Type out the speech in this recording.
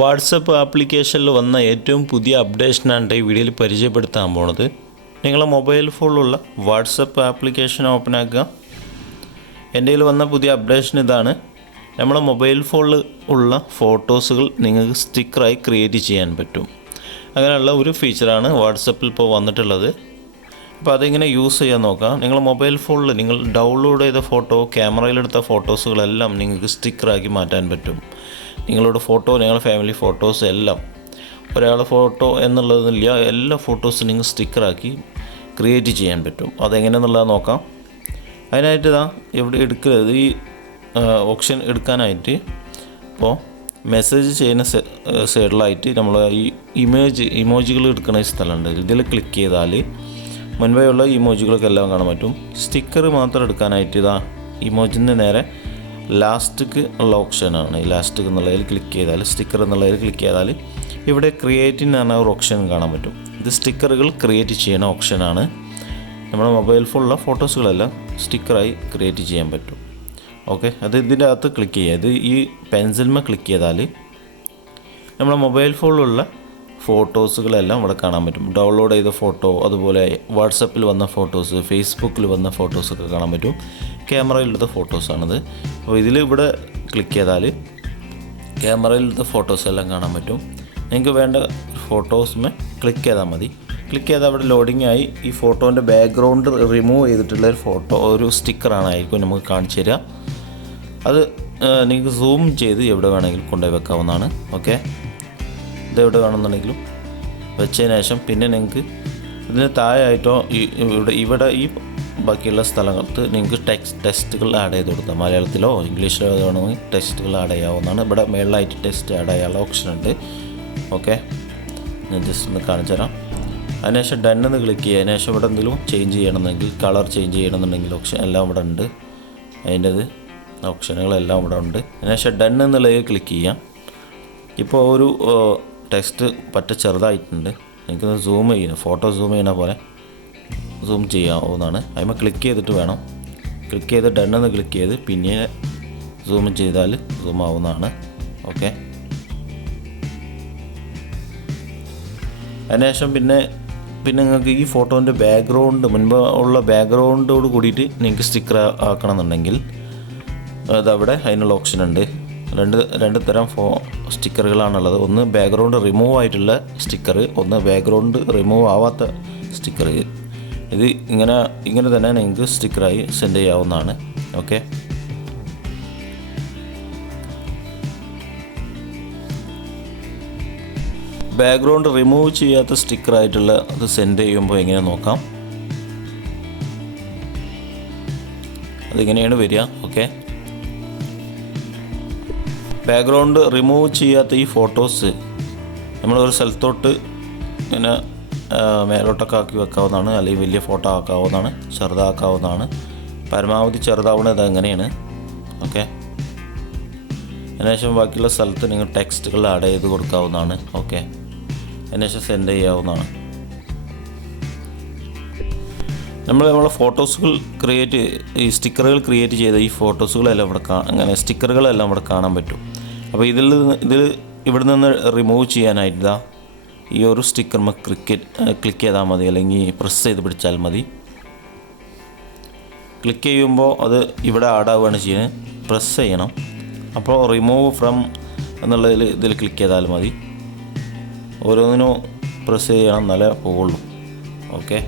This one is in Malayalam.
വാട്സപ്പ് ആപ്ലിക്കേഷനിൽ വന്ന ഏറ്റവും പുതിയ അപ്ഡേഷനാണ് ഈ വീഡിയോയിൽ പരിചയപ്പെടുത്താൻ പോണത്. നിങ്ങളെ മൊബൈൽ ഫോണിലുള്ള വാട്സപ്പ് ആപ്ലിക്കേഷൻ ഓപ്പൺ ആക്കുക. എൻ്റെ കയ്യിൽ വന്ന പുതിയ അപ്ഡേഷൻ ഇതാണ്. നമ്മളെ മൊബൈൽ ഫോണിൽ ഉള്ള ഫോട്ടോസുകൾ നിങ്ങൾക്ക് സ്റ്റിക്കറായി ക്രിയേറ്റ് ചെയ്യാൻ പറ്റും. അങ്ങനെയുള്ള ഒരു ഫീച്ചറാണ് വാട്സപ്പിൽ ഇപ്പോൾ വന്നിട്ടുള്ളത്. അപ്പോൾ അതെങ്ങനെ യൂസ് ചെയ്യാൻ നോക്കാം. നിങ്ങളുടെ മൊബൈൽ ഫോണിൽ നിങ്ങൾ ഡൗൺലോഡ് ചെയ്ത ഫോട്ടോ, ക്യാമറയിലെടുത്ത ഫോട്ടോസുകളെല്ലാം നിങ്ങൾക്ക് സ്റ്റിക്കറാക്കി മാറ്റാൻ പറ്റും. നിങ്ങളുടെ ഫോട്ടോ, നിങ്ങളുടെ ഫാമിലി ഫോട്ടോസ് എല്ലാം, ഒരാളുടെ ഫോട്ടോ എന്നുള്ളതില്ല, എല്ലാ ഫോട്ടോസും നിങ്ങൾ സ്റ്റിക്കറാക്കി ക്രിയേറ്റ് ചെയ്യാൻ പറ്റും. അതെങ്ങനെയെന്നുള്ളത് നോക്കാം. അതിനായിട്ട് എവിടെ എടുക്കരുത്, ഈ ഓപ്ഷൻ എടുക്കാനായിട്ട് ഇപ്പോൾ മെസ്സേജ് ചെയ്യുന്ന സൈഡിലായിട്ട് നമ്മൾ ഈ ഇമോജികൾ എടുക്കുന്ന സ്ഥലമുണ്ട്. ഇതിൽ ക്ലിക്ക് ചെയ്താൽ മുൻപേ ഉള്ള ഇമോജികളൊക്കെ എല്ലാം കാണാൻ പറ്റും. സ്റ്റിക്കർ മാത്രം എടുക്കാനായിട്ട് ഇമോജിൻ്റെ നേരെ ലാസ്റ്റിക്ക് ഉള്ള ഓപ്ഷനാണ്. ഈ ലാസ്റ്റിക്ക് എന്നുള്ളതിൽ ക്ലിക്ക് ചെയ്താൽ, സ്റ്റിക്കർ എന്നുള്ളതിൽ ക്ലിക്ക് ചെയ്താൽ ഇവിടെ ക്രിയേറ്റ് എന്ന് പറഞ്ഞ ഒരു ഓപ്ഷൻ കാണാൻ പറ്റും. ഇത് സ്റ്റിക്കറുകൾ ക്രിയേറ്റ് ചെയ്യുന്ന ഓപ്ഷനാണ്. നമ്മുടെ മൊബൈൽ ഫോണിലുള്ള ഫോട്ടോസുകളെല്ലാം സ്റ്റിക്കറായി ക്രിയേറ്റ് ചെയ്യാൻ പറ്റും. ഓക്കെ, അത് ഇതിൻ്റെ അകത്ത് ക്ലിക്ക് ചെയ്യുക. ഇത് ഈ പെൻസിൽമേ ക്ലിക്ക് ചെയ്താൽ നമ്മുടെ മൊബൈൽ ഫോണിലുള്ള ഫോട്ടോസുകളെല്ലാം ഇവിടെ കാണാൻ പറ്റും. ഡൗൺലോഡ് ചെയ്ത ഫോട്ടോ, അതുപോലെ വാട്സപ്പിൽ വന്ന ഫോട്ടോസ്, ഫേസ്ബുക്കിൽ വന്ന ഫോട്ടോസൊക്കെ കാണാൻ പറ്റും. ക്യാമറയിലെടുത്ത ഫോട്ടോസാണിത്. അപ്പോൾ ഇവിടെ ക്ലിക്ക് ചെയ്താൽ ക്യാമറയിലെടുത്ത ഫോട്ടോസ് എല്ലാം കാണാൻ പറ്റും. നിങ്ങൾക്ക് വേണ്ട ഫോട്ടോസുമേ ക്ലിക്ക് ചെയ്താൽ മതി. ക്ലിക്ക് ചെയ്താൽ അവിടെ ലോഡിംഗ് ആയി ഈ ഫോട്ടോൻ്റെ ബാക്ക്ഗ്രൗണ്ട് റിമൂവ് ചെയ്തിട്ടുള്ള ഒരു ഫോട്ടോ, ഒരു സ്റ്റിക്കറായിരിക്കും നമുക്ക് കാണിച്ചു തരിക. അത് നിങ്ങൾക്ക് സൂം ചെയ്ത് എവിടെ വേണമെങ്കിലും കൊണ്ടുപോയി വെക്കാവുന്നതാണ്. ഓക്കെ, ഇതെവിടെ വേണമെന്നുണ്ടെങ്കിലും വെച്ചതിന് ശേഷം പിന്നെ നിങ്ങൾക്ക് ഇതിന് താഴെയായിട്ടോ ഇവിടെ ഈ ബാക്കിയുള്ള സ്ഥലങ്ങൾക്ക് നിങ്ങൾക്ക് ടെക്സ്റ്റുകൾ ആഡ് ചെയ്ത് കൊടുക്കാം. മലയാളത്തിലോ ഇംഗ്ലീഷിലോ വേണമെങ്കിൽ ടെക്സ്റ്റുകൾ ആഡ് ചെയ്യാവുന്നതാണ്. ഇവിടെ മേളിലായിട്ട് ടെക്സ്റ്റ് ആഡ് ചെയ്യാനുള്ള ഓപ്ഷൻ ഉണ്ട്. ഓക്കെ, ഞാൻ ജസ്റ്റ് ഒന്ന് കാണിച്ചു തരാം. അതിനുശേഷം ഡണ്ണെന്ന് ക്ലിക്ക് ചെയ്യുക. അതിനുശേഷം ഇവിടെ എന്തെങ്കിലും ചേഞ്ച് ചെയ്യണമെന്നെങ്കിൽ, കളർ ചേഞ്ച് ചെയ്യണമെന്നുണ്ടെങ്കിൽ ഓപ്ഷൻ എല്ലാം ഇവിടെ ഉണ്ട്. അതിൻ്റെത് ഓപ്ഷനുകളെല്ലാം ഇവിടെ ഉണ്ട്. അതിനുശേഷം ഡൺ എന്നുള്ളതിൽ ക്ലിക്ക് ചെയ്യാം. ഇപ്പോൾ ഒരു ടെക്സ്റ്റ് ചെറുതായിട്ടുണ്ട്. എനിക്കൊന്ന് സൂം ചെയ്യണം, ഫോട്ടോ സൂം ചെയ്യുന്ന പോലെ സൂം ചെയ്യാവുന്നതാണ്. അതിന് ക്ലിക്ക് ചെയ്തിട്ട് വേണം. ക്ലിക്ക് ചെയ്ത് ഡണ്ണെന്ന് ക്ലിക്ക് ചെയ്ത് പിന്നെ സൂം ചെയ്താൽ സൂം ആവുന്നതാണ്. ഓക്കെ, അതിനുശേഷം പിന്നെ നിങ്ങൾക്ക് ഈ ഫോട്ടോൻ്റെ ബാക്ക്ഗ്രൗണ്ട്, മുൻപ് ഉള്ള ബാക്ക്ഗ്രൗണ്ടോട് കൂടിയിട്ട് നിങ്ങൾക്ക് സ്റ്റിക്കർ ആക്കണമെന്നുണ്ടെങ്കിൽ അതവിടെ അതിനുള്ള ഓപ്ഷൻ ഉണ്ട്. രണ്ട് തരം സ്റ്റിക്കറുകളാണുള്ളത്. ഒന്ന് ബാക്ക്ഗ്രൗണ്ട് റിമൂവ് ആയിട്ടുള്ള സ്റ്റിക്കർ, ഒന്ന് ബാക്ക്ഗ്രൗണ്ട് റിമൂവ് ആവാത്ത സ്റ്റിക്കർ. ഇത് ഇങ്ങനെ തന്നെ നിങ്ങൾക്ക് സ്റ്റിക്കറായി സെൻഡ് ചെയ്യാവുന്നതാണ്. ഓക്കെ, ബാക്ക്ഗ്രൗണ്ട് റിമൂവ് ചെയ്യാത്ത സ്റ്റിക്കറായിട്ടുള്ള അത് സെൻഡ് ചെയ്യുമ്പോൾ എങ്ങനെ നോക്കാം. അതിങ്ങനെയാണ് വരിക. ഓക്കെ, ബാക്ക്ഗ്രൗണ്ട് റിമൂവ് ചെയ്യാത്ത ഈ ഫോട്ടോസ് നമ്മളൊരു സ്ഥലത്തോട്ട് ഇങ്ങനെ മേലോട്ടൊക്കെ ആക്കി വെക്കാവുന്നതാണ്, അല്ലെങ്കിൽ വലിയ ഫോട്ടോ ആക്കാവുന്നതാണ്, ചെറുതാക്കാവുന്നതാണ്. പരമാവധി ചെറുതാവുന്നത് അങ്ങനെയാണ്. ഓക്കെ, അതിനുശേഷം ബാക്കിയുള്ള സ്ഥലത്ത് നിങ്ങൾ ടെക്സ്റ്റുകൾ ആഡ് ചെയ്ത് കൊടുക്കാവുന്നതാണ്. ഓക്കെ, അതിനുശേഷം സെൻഡ് ചെയ്യാവുന്നതാണ്. നമ്മളെ ഫോട്ടോസുകൾ ഈ സ്റ്റിക്കറുകൾ ക്രിയേറ്റ് ചെയ്ത ഈ ഫോട്ടോസുകളെല്ലാം ഇവിടെ അങ്ങനെ സ്റ്റിക്കറുകളെല്ലാം ഇവിടെ കാണാൻ പറ്റും. അപ്പോൾ ഇവിടെ നിന്ന് റിമൂവ് ചെയ്യാനായിട്ട് ഈ ഒരു സ്റ്റിക്കർ ക്ലിക്ക് ചെയ്താൽ മതി, അല്ലെങ്കിൽ പ്രസ് ചെയ്ത് പിടിച്ചാൽ മതി. ക്ലിക്ക് ചെയ്യുമ്പോൾ അത് ഇവിടെ ആഡാവുകയാണ് ചെയ്യുന്നത്. പ്രസ് ചെയ്യണം. അപ്പോൾ റിമൂവ് ഫ്രം ഇതിൽ ക്ലിക്ക് ചെയ്താൽ മതി. ഓരോന്നിനും പ്രസ് ചെയ്യണം, എന്നാലേ പോവുള്ളൂ. ഓക്കെ,